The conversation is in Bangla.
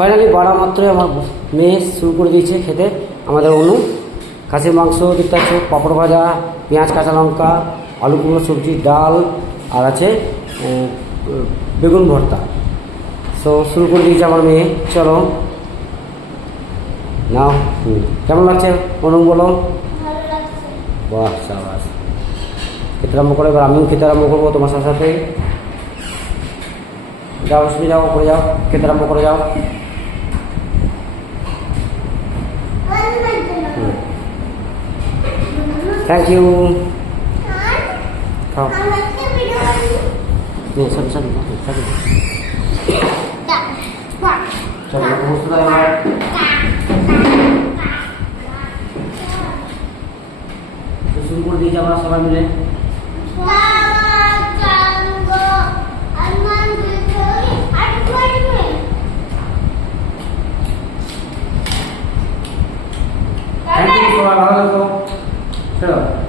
ফাইনালি বাড়া মাত্রই আমার মেয়ে শুরু করে দিয়েছে খেতে আমাদের অনু। খাসির মাংস দেখতে পাচ্ছ, পাঁপড় ভাজা, পেঁয়াজ কাঁচা লঙ্কা, আলু কুমড়ো সবজি, ডাল, আর আছে বেগুন ভর্তা। সো শুরু করে দিয়েছে আমার মেয়ে। চলো নাও। কেমন লাগছে অনু বলো? বাহ সাবাস। খেতে আরম্ভ করে, এবার আমিও খেতে আরম্ভ করবো তোমার সাথে সাথে। যাও শুনে যাও, করে যাও, খেতে আরম্ভ করে যাও। Thank you. খাও। শুরু করে দিয়েছি আমরা সবাই মিলে। থ্যাংক ইউ, সবাই ভালো থাকো।